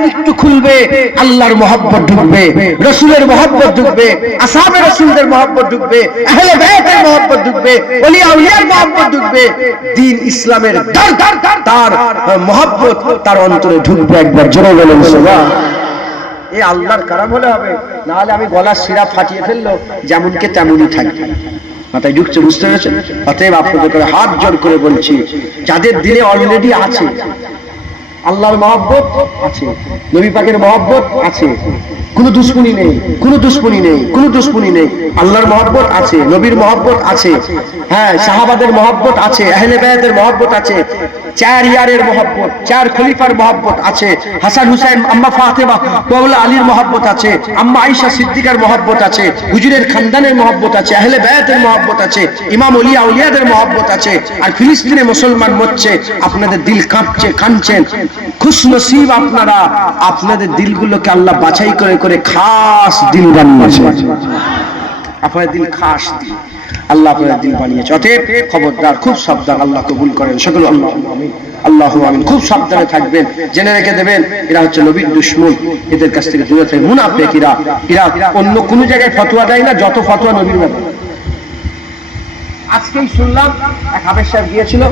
যদি একটু খুলবে, আল্লাহর মহব্বত ঢুকবে, রাসূলের মহব্বত ঢুকবে, আসহাবে রাসূলদের মহব্বত ঢুকবে, আহলে বাইতের মহব্বত ঢুকবে, ওলিয়া উলিয়ার মহব্বত ঢুকবে, দ্বীন ইসলামের তার মহব্বত তার অন্তরে ঢুকবে। একবার জোরে বলেন সুবহানাল্লাহ। এই আল্লাহর কারাম হলে হবে, না হলে আমি গলার শিরা ফাটিয়ে ফেললো, যেমনকে তেমনই থাকবে। মাথায় ঢুকছে, বুঝতে পেরেছেন? অতএব আপনাদের করে হাত জোর করে বলছি, যাদের দিলে অলরেডি আছে আল্লাহর মহব্বত আছে, নবী পাকের মহব্বত আছে, কোনো দুশ্মনী নেই, কোনো দুশ্মনী নেই, কোনো দুশ্মনী নেই, আল্লাহর মহব্বত আছে, নবীর মহব্বত আছে, হ্যাঁ সাহাবাদের মহব্বত আছে, আহলে বায়তের মহব্বত আছে, চার ইয়ারের মহব্বত, চার খলিফার মহব্বত আছে, হাসান হুসাইন, আম্মা ফাতেমা, মাওলা আলীর মহব্বত আছে, আম্মা আয়েশা সিদ্দিকার মহব্বত আছে, হুজুরের খানদানের মহব্বত আছে, আহলে বায়তের মহব্বত আছে, ইমাম ওলিয়া উলিয়াদের মহব্বত আছে। আর ফিলিস্তিনে মুসলমান মরছে, আপনাদের দিল কাঁপছে, কাঁদছেন, খুশনসিব আপনারা, আপনাদের দিলগুলোকে আল্লাহ বাছাই করে করে খাস দিল বানিয়েছে। আপনাদের দিল খাস দিল আল্লাহ আপনাদের দিল বানিয়েছে। অতএব খবরদার, খুব সাবধান, আল্লাহ কবুল করেন সকল। আল্লাহ আমিন, আল্লাহু আমিন। খুব সাবধানে থাকবেন, জেনে রেখে দেবেন, এরা হচ্ছে নবীর দুশমন, এদের কাছ থেকে দূরে থাকবেন। মুনাফিক এরা অন্য কোনো জায়গায় ফতোয়া দেয় না, যত ফতোয়া নবীর ব্যাপারে। আজকেই শুনলাম এক হাফেজ সাহেব গিয়েছিল,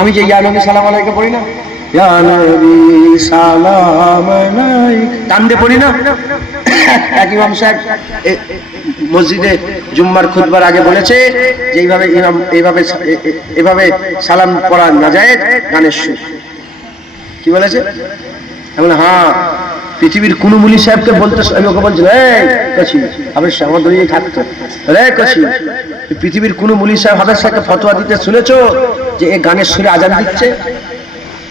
আমি যে ইয়া নবী সালাম আলাইকে পড়ি না, ইয়া নবী সালাম আলাইক কান্দে পড়ি না, এক ইমাম সাহেব মসজিদে জুম্মার খুতবার আগে বলেছে যে এইভাবে ইমাম এইভাবে সালাম পড়া না যায়, গানের সুর। কি বলেছে? হ্যাঁ, পৃথিবীর কোন মুলি সাহেবকে বলতে, আমি ওকে বলছি হাফেজ সাহেব আমার দড়িয়ে থাকতো, পৃথিবীর কোন মুলি সাহেব হাফেজ সাহেবকে ফতোয়া দিতে শুনেছো যে এই গানের সুরে আজান দিচ্ছে?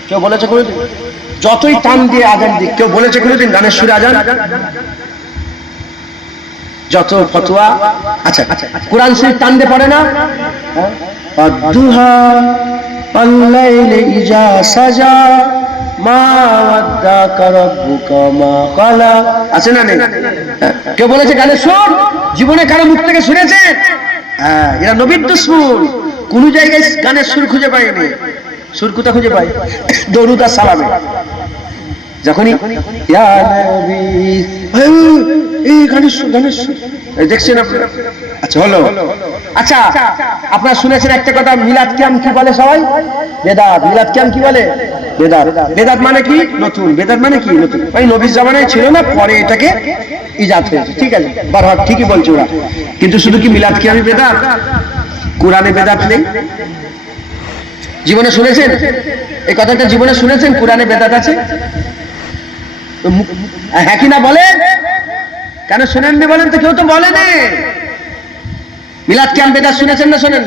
কেউ বলেছে কোনোদিন? যতই টান দিয়ে আজান দিক, কেউ বলেছে কোনোদিন গানের সুরে আজান? যত ফতোয়া। আচ্ছা, কোরআন শরীফ টান দিয়ে পড়ে না? আদ-দুহা আল-লাইলি ইজা সাজা মা ওয়াদ্দাকা রাব্বুকা মা ক্বালা, আছে না নেই? কেউ বলেছে গানের সুর? জীবনে কারো মুখ থেকে শুনেছে? হ্যাঁ, এরা নবীর দুশমন। কোন জায়গায় গানের সুর খুঁজে পায়নি। সুর কোথায় খুঁজে পায়? দরুদ আর সালামে। যখনই ইয়া নবী, এই গানের সুর, গানের সুর দেখছেন আপনারা? আচ্ছা হলো। আচ্ছা, আপনারা শুনেছেন একটা কথা, মিলাদ কিয়াম কি বলে সবাই? বেদাত। মিলাদ কিয়াম কি বলে? বেদাত। বেদাত মানে কি? নতুন। বেদাত মানে কি? নতুন। ওই নবীর জামানায় ছিল না, পরে এটাকে ইজাদ হয়েছে। ঠিক আছে, বারবার ঠিকই বলছে ওরা। কিন্তু শুধু কি মিলাদ কিয়ামই বেদাত? কোরআনে বেদাত নেই? জীবনে শুনেছেন এই কথাটা? জীবনে শুনেছেন কোরআনে বেদাত আছে? হ্যাঁ কি না বলেন? কেন শুনেননি বলেন তো? কেউ তো বলেনি। মিলাদ কিয়াম বেদাত শুনেছেন না শোনেন?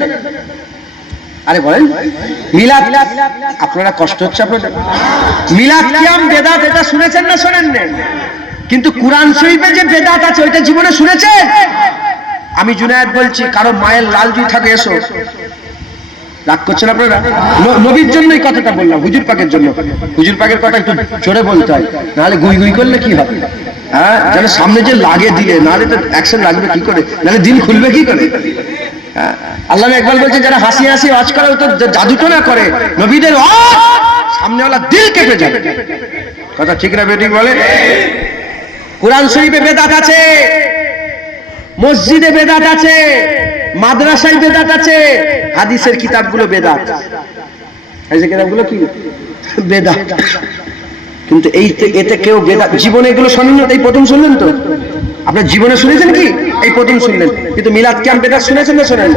আরে বলেন, মিলাদ, আপনারা কষ্ট হচ্ছে আপনাদের? মিলাদ কিয়াম বেদাত এটা শুনেছেন না শোনেন? কিন্তু কোরআন শরীফে যে বেদাত আছে ওইটা জীবনে শুনেছেন? আমি জুনায়েদ বলছি, কারো মায়ের লাল জুই থাকে এসো। রাগ করছেন আপনারা? নবীর জন্য এই কথাটা বললাম, হুজুর পাকের জন্য। হুজুর পাকের কথা একটু জোরে বলতে হয়, নাহলে গুই গুই করলে কি হবে? হ্যাঁ, যেন সামনে যে লাগে দিলে, নাহলে তো অ্যাকশন লাগবে কি করে, নাহলে দিন খুলবে কি করে? আল্লাহ একবার বলছেন, যারা হাসি হাসি ওয়াজ করে তো জাদুটো না করে, নবীদের সামনেওয়ালা দিল কেঁপে যাবে। কথা ঠিক না বেঠিক বলে? কোরআন শরীফে বেদাত আছে, মসজিদে বেদাত আছে, মাদ্রাসায় বেদাত আছে, হাদিসের কিতাবগুলো বেদাত। এই যে কিতাবগুলো কি বেদাত। কিন্তু এতে কেউ বেদাত জীবনে এগুলো শোনেন না, এই প্রথম শুনলেন তো? আপনার জীবনে শুনেছেন কি? এই প্রথম শুনলেন। কিন্তু মিলাদ কিয়াম বেদাত শুনেছেন না শোনেন?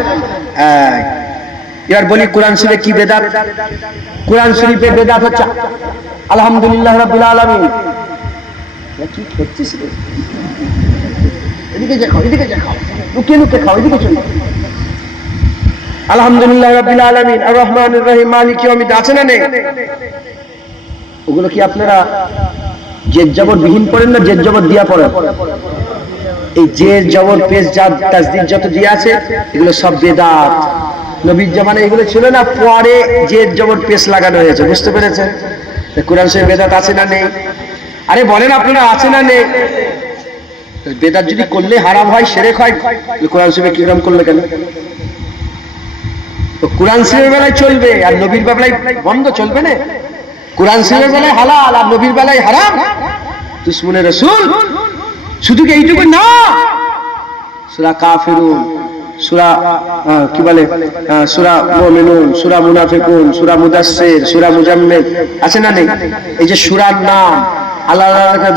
এবার বলি কোরআন শরীফে কি বেদাত। কোরআন শরীফে বেদাত হচ্ছে আলহামদুলিল্লাহ রাব্বিল আলামিন। কি করছিস রে? এদিকে যাও, এদিকে যাও, লুকিয়ে লুকিয়ে খাও, এদিকে চলো। আলহামদুলিল্লাহ রাব্বিল আলামিন আর রহমানির রহিম মালিক ইয়াউমিদ্দিন আছে না নেই? ওগুলো কি আপনারা জের জবর বিহীন পড়েন না জের জবর দিয়া পড়েন? এই জের জবর পেশ জাদ তাসদীদ যত দিয়া আছে এগুলো সব বেদাত। নবীর জামানায় এগুলো ছিল না, পরে জের জবর পেশ লাগানো হয়েছে। বুঝতে পেরেছেন? কোরআন শরীফে বেদাত আছে না নেই? আরে বলেন আপনারা, আছে না নেই? বেদাত যদি করলে হারাম হয়, শিরক হয়, কোরআন শরীফে কিরকম করলে কেন? তো কোরআন শরীফের বেলায় চলবে আর নবীর বেলায় বন্ধ, চলবে না? কোরআন শরীফের বেলায় হালাল আর নবীর বেলায় হারাম, দুশ্মনের রাসূল। শুধু কি এইটুকু না, সূরা কাফিরুন, সূরা কি বলে, সূরা মুমিনুন, সূরা মুনাফিকুন, সূরা মুদাসসির, সূরা মুজাম্মিল আছে না নেই? এই যে সূরার নাম আলাদা আলাদা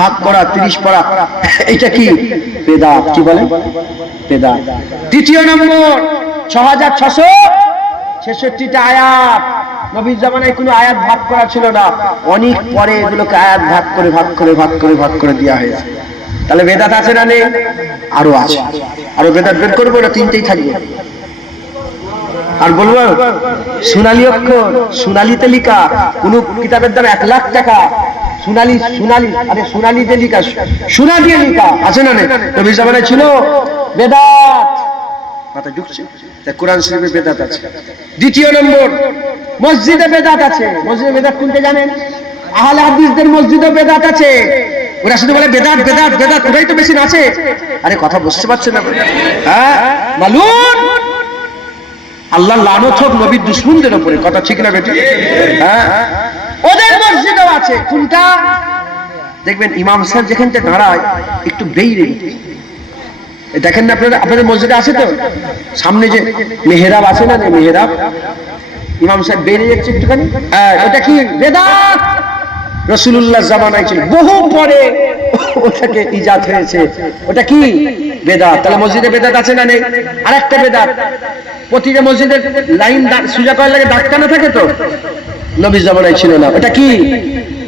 ভাগ করা, 30 পড়া, এটা কি বেদাত? কি বলে? বেদাত। দ্বিতীয় নম্বর, 6666টা আয়াত। নবীর জামানায় কোনো আয়াত ভাগ করা ছিল না, অনেক পরে এগুলোকে আয়াত ভাগ করে ভাগ করে ভাগ করে ভাগ করে দেওয়া হয়েছে। তাহলে বেদাত আছে না নেই? আরো আছে। আরো বেদাত বের করবো না, 3টেই থাকবে। আর বলবো সোনালী অক্ষর, সোনালীতে লিখা, কোন কিতাবের দাম 1 লাখ টাকা, সোনালী সোনালী, আরে সোনালী দিয়ে লিখা, সোনা দিয়ে লিখা, আছে না নেই? নবীর জামানায় ছিল। বেদাত মাথা ঢুকছে, কোরআন শরীফে বেদাত আছে। দ্বিতীয় নম্বর, মসজিদে বেদাত আছে। মসজিদে বেদাত কোনটা জানেন? আহলে হাদিসদের মসজিদে বেদাত আছে। ওরা শুধু বলে বেদাত বেদাত বেদাত, ওরাই তো বেশি নাচে। আরে কথা বুঝতে পারছেন না? হ্যাঁ, মালুন আল্লাহর লানত হোক নবীর দুশমনদের উপরে, কথা ঠিক না বেটি? হ্যাঁ, ওদের মসজিদও আছে। কোনটা? দেখবেন ইমাম সাহেব যেখান থেকে দাঁড়ায় একটু বেইরে, দেখেন না আপনারা, আপনাদের মসজিদে আছে তো সামনে যে মেহরাব আছে না, মেহরাব, ইমাম সাহেব বেরিয়ে যাচ্ছে একটুখানি, ওটা কি বেদাত? রাসূলুল্লাহ জামানায় ছিল, বহু পরে ওটাকে ইজাদ হয়েছে। ওটা কি বেদাত? তাহলে মসজিদে বেদাত আছে না নেই? আরেকটা বেদাত, প্রতিটা মসজিদের লাইন সোজা করার লাগে দাগ টানা থাকে তো, নবীর জামানায় ছিল না। ওটা কি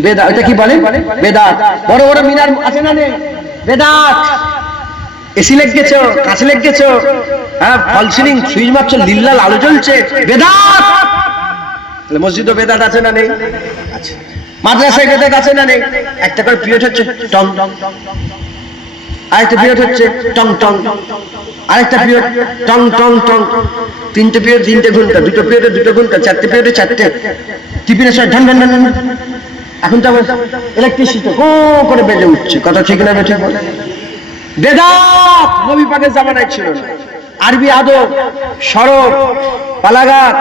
বেদাত? ওটা কি বলেন? বেদাত। বড় বড় মিনার আছে না নেই? বেদাত। এসি লেগ গেছো, কাঁচ লেগ গেছো, হ্যাঁ, ফল সিলিং সুইচ মারছো, লিল্লাল আলো জ্বলছে, বেদাত। তাহলে মসজিদও বেদাত আছে না নেই? আছে। মাদ্রাসায় বেদাত আছে না নেই? একটা করে পিরিয়ড হচ্ছে টং টং, আরেকটা পিরিয়ড হচ্ছে টং টং, আরেকটা পিরিয়ড টং টং টং, 3টে পিরিয়ড 3টে ঘন্টা, 2টো পিরিয়ডে 2টো ঘন্টা, 4টে পিরিয়ডে 4টে, টিফিনের সময় ঢন ঢন ঢন। এখন তো ইলেকট্রিসিটি কো করে বেজে উঠছে, কথা ঠিক না বেঠিক? বেদাত নবী পাকের জামানায় ছিল না। আরবি আদব, সরব, বালাগাত,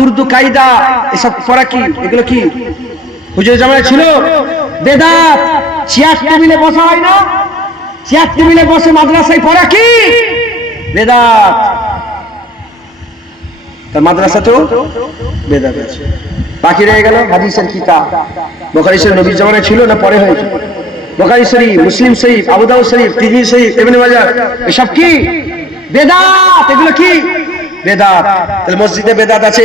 উর্দু কায়দা এসব পড়া কি, এগুলো কি হুজুরের জামানায় ছিল? বেদাত। চেয়ার টেবিলে বসা হয় না, চেয়ার টেবিলে বসে মাদ্রাসায় পড়া কি বেদাত? তার মাদ্রাসাতেও বেদাত আছে। বাকি রয়ে গেল হাদিসের কিতাব। বুখারী শরীফ নবীর জামানায় ছিল না পরে হয়েছে? বুখারী শরীফ, মুসলিম শরীফ, আবু দাউদ শরীফ, তিরমিজি শরীফ, ইবনে মাজাহ, এসব কি বেদাত? এগুলো কি বেদাত? তাহলে মসজিদে বেদাত আছে,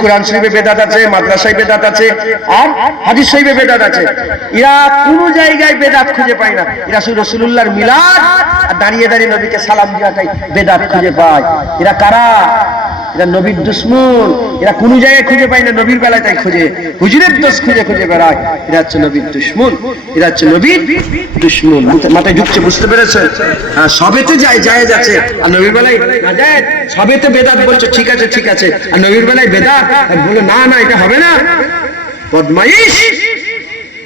কোরআন শরীফে বেদাত আছে, মাদ্রাসায় বেদাত আছে, আর হাদিস শরীফে বেদাত আছে। এরা কোনো জায়গায় বেদাত খুঁজে পায় না। এরা শুধু রাসূলুল্লাহর মিলাদ আর দাঁড়িয়ে দাঁড়িয়ে নবীকে সালাম দেওয়াটাই বেদাত খুঁজে পায়। এরা কারা? এরা নবীর দুশমন। এরা কোনো জায়গায় খুঁজে পায় না, নবীর বেলায় তাই খুঁজে, হুজুরের দোষ খুঁজে খুঁজে বেড়ায়। এরা হচ্ছে নবীর দুশমন, এরা হচ্ছে নবীর দুশমন। মাথায় ঢুকছে, বুঝতে পেরেছেন? সবেতে যায় যাচ্ছে, আর নবীর বেলায় না যায়। সবেতে বেদাত বলছো, ঠিক আছে ঠিক আছে, আর নবীর বেলায় বেদাত বলে না না, এটা হবে না। বদমাইশ!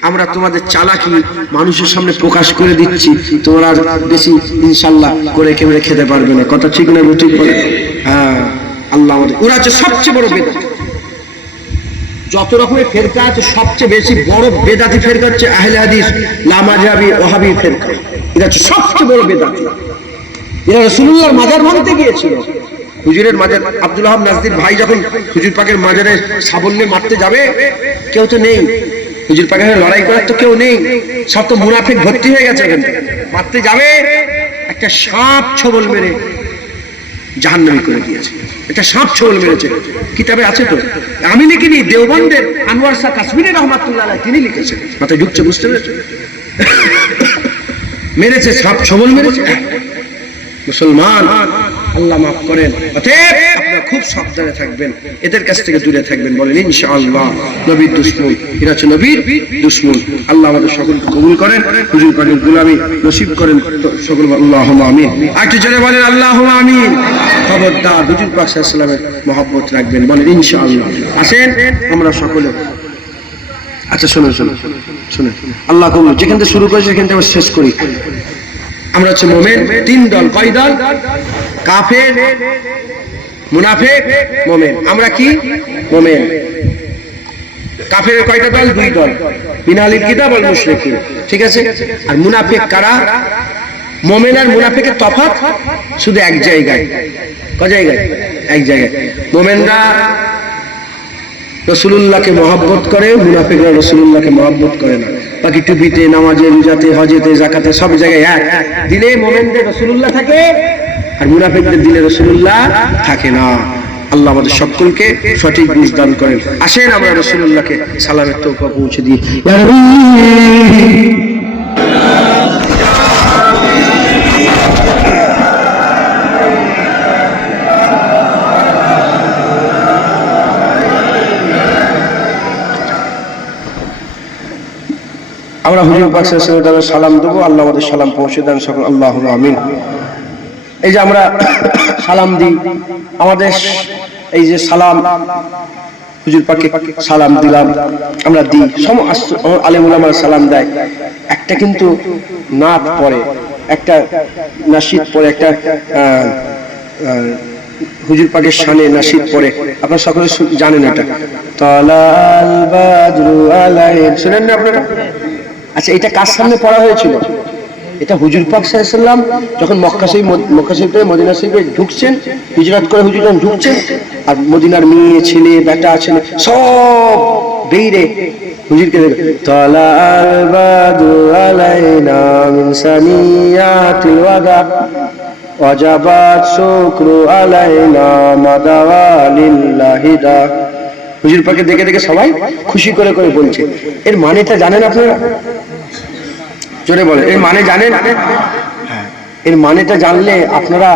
আমরা তোমাদের চালাকি মানুষের সামনে প্রকাশ করে দিচ্ছি, তোমরা আর বেশি ইনশাআল্লাহ করে কেমনে খেতে পারবে না, কথা ঠিক না ঠিক বলে? হ্যাঁ, আল্লাহ আমাদের, ওরা হচ্ছে সবচেয়ে বড় বেদাত। যত রকমের ফেরকা আছে সবচেয়ে বেশি বড় বেদাতি ফেরকা হচ্ছে আহলে হাদিস লামাজাবি ওহাবি ফেরকা। এটা হচ্ছে সবচেয়ে বড় বেদাতি। এরা রাসূলুল্লাহর মাজার ভাঙতে গিয়েছিল। হুজুরের মাজার, আব্দুল ওহাব নাজদির ভাই যখন হুজুর পাকের মাজারে সাবল্যে মারতে যাবে, কেউ তো নেই, হুজুর পাকের লড়াই করার তো কেউ নেই, সব তো মুনাফিক ভর্তি হয়ে গেছে এখানে। মারতে যাবে, একটা সাপ ছোবল মেরে জাহান্নামী করে দিয়েছে। একটা সাপ ছোবল মেরেছে, কিতাবে আছে তো, আমি লিখিনি, দেওবন্দের আনোয়ার শাহ কাশ্মীরি রহমাতুল্লাহ আলাইহি তিনি লিখেছেন। মাথায় ঢুকছে, বুঝতে পেরেছে? মেরেছে, সাপ ছোবল মেরেছে। মুসলমান, আল্লাহ মাফ করেন। অতএব আপনারা খুব সাবধানে থাকবেন, এদের কাছ থেকে দূরে থাকবেন, বলেন ইনশাআল্লাহ। নবীর দুশমন, এরা হচ্ছে নবীর দুশমন। আল্লাহ আমাদের সকলকে কবুল করেন, হুজুর পাকের গোলামি নসিব করেন সকল, আল্লাহুম্মা আমিন। একটু জোরে বলেন আল্লাহুম্মা আমিন। খবরদার হুজুর পাক সাল্লাল্লাহু আলাইহি ওয়াসাল্লামের মহব্বত রাখবেন, বলেন ইনশাআল্লাহ। আসেন আমরা সকলে, আচ্ছা শোনো আল্লাহ কবুল, যেখান থেকে শুরু করেছে সেখান থেকে শেষ করি। আমরা হচ্ছে মুমিন, 3 দল। কয় দল? কাফের, মুনাফিক, মুমিন। আমরা কি? মুমিন। কাফের কয়টা দল? দুই দল, মিন আহলিল কিতাব ওয়াল মুশরিকিন, ঠিক আছে। আর মুনাফিক কারা? মুমিন আর মুনাফিকের তফাৎ শুধু এক জায়গায়। কয় জায়গায়? এক জায়গায়। মুমিনরা রাসূলুল্লাহকে মহব্বত করে, মুনাফিকরা রাসূলুল্লাহকে মহব্বত করে না। বাকি টুপিতে, নামাজে, রোজাতে, হজেতে, যাকাতে সব জায়গায় এক। দিলে মুমিনদের রাসূলুল্লাহ থাকে আর মুনাফিকদের দিলে রাসূলুল্লাহ থাকে না। আল্লাহ আমাদের সকলকে সঠিক বুঝ দান করেন। আসেন আমরা রাসূলুল্লাহকে সালামের তৌফা পৌঁছে দিই। ইয়া নবী আমরা হুজুর পাক সাল্লাল্লাহু আলাইহি ওয়াসাল্লামের সালাম দেব। আল্লাহ আমাদের সালাম পৌঁছে দেন সকল। আল্লাহুম্মা আমিন। এই যে আমরা সালাম দিই, আমাদের এই যে সালাম হুজুর পাককে সালাম দিলাম, আমরা দিই, সমস্ত আলেম ওলামারা সালাম দেয়। একটা কিন্তু নাত পড়ে, একটা নাশিদ পড়ে, একটা হুজুর পাকের শানে নাশিদ পড়ে। আপনারা সকলে জানেন এটা, তালাল বাদরু আলাইহিম, শুনেন না আপনারা? আচ্ছা, এটা কার সামনে পড়া হয়েছিল? এটা হুজুর পাক সাল্লাল্লাহু আলাইহি ওয়াসাল্লাম যখন মক্কা শরীফ থেকে মদিনা শরীফে ঢুকছেন, হিজরত করে হুজুর যখন ঢুকছেন, আর মদিনার মেয়ে ছেলে বেটা ছেলে সব বেইরে হুজুরকে দেখে, তালাল বাদরু আলাইনা মিন সানিয়াতিল ওয়াদা ওয়াজাবাত শুকরু আলাইনা মাদাওয়া লিল্লাহি দা। হুজুর পাকে দেখে দেখে সবাই খুশি করে করে বলছে। এর মানেটা জানেন আপনারা? জোরে বলেন, এর মানে জানেন? এর মানেটা জানলে আপনারা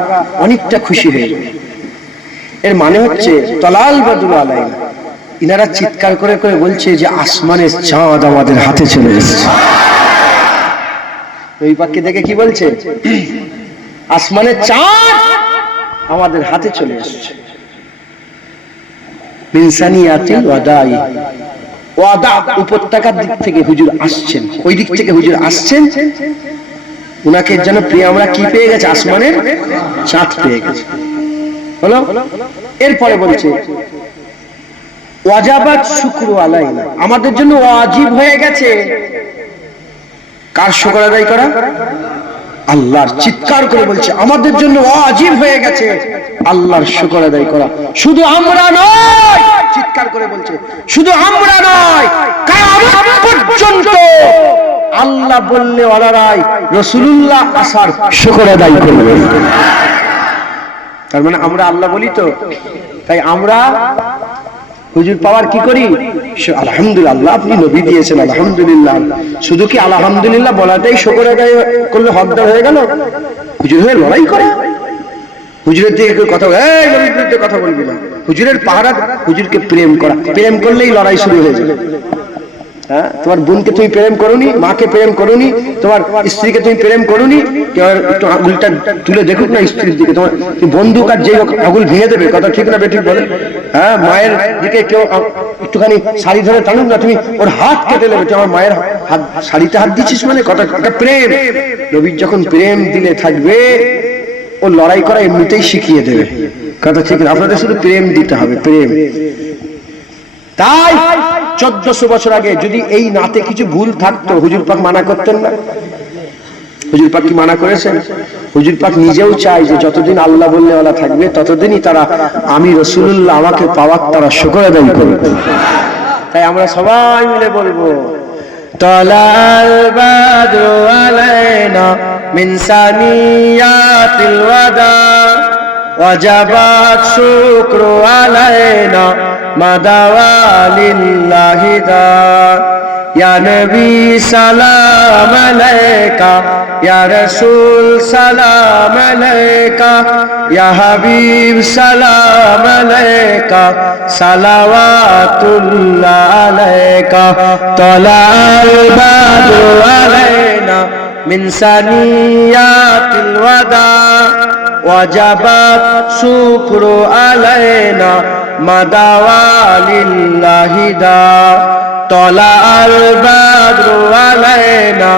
অনেকটা খুশি হয়ে যাবেন। এর মানে হচ্ছে তালাল বাদরু আলাইনা, ইনারা চিৎকার করে করে বলছে যে আসমানের চাঁদ আমাদের হাতে চলে এসেছে। ওই পাককে দেখে কি বলছে? আসমানের চাঁদ আমাদের হাতে চলে এসেছে। মিনসানিয়াতিল ওয়াদাই, ওয়াদা উপত্যকার দিক থেকে হুজুর আসছেন, ওই দিক থেকে হুজুর আসছেন। উনাকে যেন প্রিয় আমরা কি পেয়ে গেছে? আসমানের চাঁদ পেয়ে গেছে। হলো? এরপরে বলছে ওয়াজাবাত শুকরু আলাইনা, আমাদের জন্য ওয়াজিব হয়ে গেছে কার শুকর আদায় করা? আল্লাহর। চিৎকার করে বলছে আমাদের জন্য ওয়াজিব হয়ে গেছে আল্লাহর শুকর আদায় করা। শুধু আমরা নয়, চিৎকার করে বলছে শুধু আমরা নয়, কিয়ামত পর্যন্ত আল্লাহ বললে ওয়ালারাই রাসূলুল্লাহ আসার শুকর আদায় করবে। তার মানে আমরা আল্লাহ বলি তো, তাই আমরা হুজুর পাওয়ার কি করি? আলহামদুলিল্লাহ, আপনি নবী দিয়েছেন, আলহামদুলিল্লাহ। শুধু কি আলহামদুলিল্লাহ বলাটাই শুকর আদায় করলে হকদার হয়ে গেল? হুজুর হয়ে লড়াই করে, হুজুরের দিকে কথা এই নবীর বিরুদ্ধে কথা বলবি না, হুজুরের পাহারা, হুজুরকে প্রেম করা, প্রেম করলেই লড়াই শুরু হয়ে যাবে। হ্যাঁ, তোমার বোনকে তুমি প্রেম করোনি, মাকে প্রেম করোনি, তোমার স্ত্রীকে তুমি প্রেম করোনি, কেউ একটু আঙুলটা তুলে দেখুক না স্ত্রীর দিকে, তোমার বন্দুক আর যে আঙুল ভেঙে দেবে, কথা ঠিক না বেঠিক বলে? হ্যাঁ, মায়ের দিকে কেউ একটুখানি শাড়ি ধরে টানুক না, তুমি ওর হাত কেটে নেবে, আমার মায়ের হাত, শাড়িতে হাত দিচ্ছিস মানে কথা প্রেম। নবীর যখন প্রেম দিলে থাকবে, ও লড়াই করা এমনিতেই শিখিয়ে দেবে, কথা ঠিক না? আপনাদের শুধু প্রেম দিতে হবে, প্রেম। তাই 1400 বছর আগে যদি এই নাতে কিছু ভুল থাকতো, হুজুর পাক মানা করতেন না? হুজুর পাক কি মানা করেছেন? হুজুর পাক নিজেও চায় যে যতদিন আল্লাহ বললে ওয়ালা থাকবে ততদিনই তারা আমি রাসূলুল্লাহ আমাকে পাওয়ার তারা শুকর আদায় করবে। তাই আমরা সবাই মিলে বলবো তালাল বাদরু আলাইনা মিন সানিয়াতিল ওয়াদা ওয়াজাবাত শুকরু আলাইনা মাদাওয়া লিল্লাহি দা। ইয়া নবী সালাম আলাইকা, ইয়া রাসূল সালাম আলাইকা, ইয়া হাবিব সালাম আলাইকা, সালাওয়াতুল্লাহ আলাইকা। তালাল বাদরু আলাইনা মিন সানিয়াতিল ওয়াদা ওয়াজাবাত শুকরু আলাইনা মাদাওয়া লিল্লাহি দা। তালাল বাদরু আলাইনা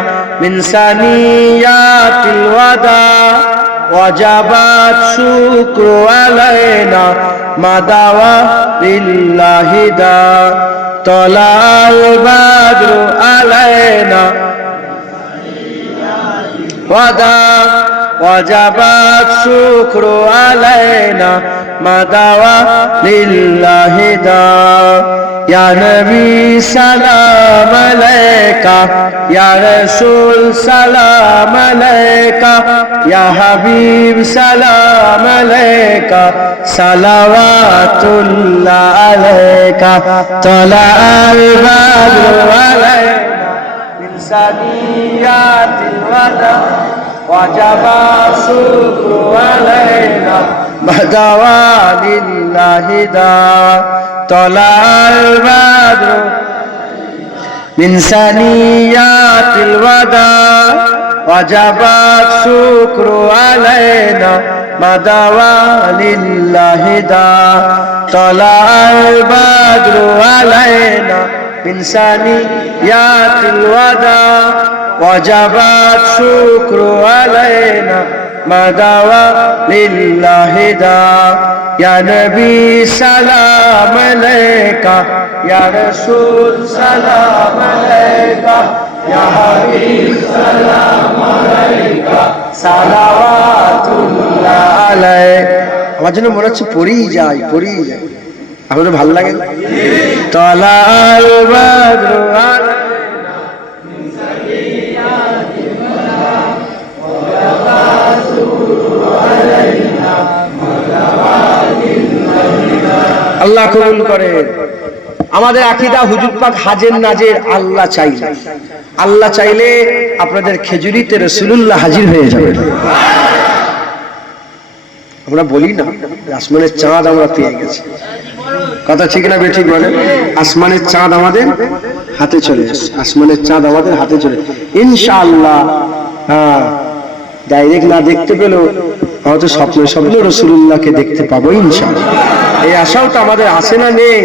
মিন সানিয়াতিল ওয়াদা ওয়াজাবাত শুকরু আলাইনা মাদাওয়া লিল্লাহি দা। তলাল বাদরু আলাইনা ওয়াদা ওয়াজাবাত শুকরু আলাইনা মাদাওয়া লিল্লাহি দা ইয়া নবী সালাম আলাইকা ইয়া রাসূল সালাম আলাইকা ইয়া হাবিব সালাম আলাইকা সালাওয়াতুল্লাহ আলাইকা তালাল বাদরু আলাইনা মিন সানিয়াতিল ওয়াদা ওয়াজাবা শুকরু আলাইনা মাদাওয়া লিল্লাহি দা তালাল বাদরু মিন সানিয়াতিল ওয়াদা ওয়াজাবা শুকরু আলাইনা মাদাওয়া লিল্লাহি দা তালাল বাদরু আলাইনা মিন সানিয়াতিল ওয়াদা ওয়াজাবাত শুকরু আলাইনা মাদাওয়া লিল্লাহি দা ইয়া নবী সালাম আলাইকা ইয়া রাসূল সালাম আলাইকা ইয়া হাবিব সালাম আলাইকা সালাওয়াতুল্লাহ আলাইকা। আমার জন্য মনে হচ্ছে পড়েই যায়। আপনাদের ভালো লাগে? তলাল বাদরু আলাইনা আল্লাহ কবুল করে। আমাদের আকীদা হুজুর পাক হাজের নাজের আল্লাহ চাইলে আপনাদের খেজুরিতে রাসূলুল্লাহ হাজির হয়ে যাবে। আমরা বলি না আসমানের চাঁদ আমরা পেয়ে গেছি, কথা ঠিক না বেঠিক বলেন? আসমানের চাঁদ আমাদের হাতে চলে এসেছে, আসমানের চাঁদ আমাদের হাতে চলে ইনশাআল্লাহ। হ্যাঁ, ডাইরেক্ট না দেখতে পেলেও হয়তো স্বপ্নে রাসূলুল্লাহকে দেখতে পাবো ইনশাআল্লাহ। এই আশাও তো আমাদের আছে না নেই?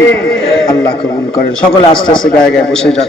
আল্লাহ কবুল করেন। সকলে আস্তে আস্তে গায়ে গায়ে বসে যান।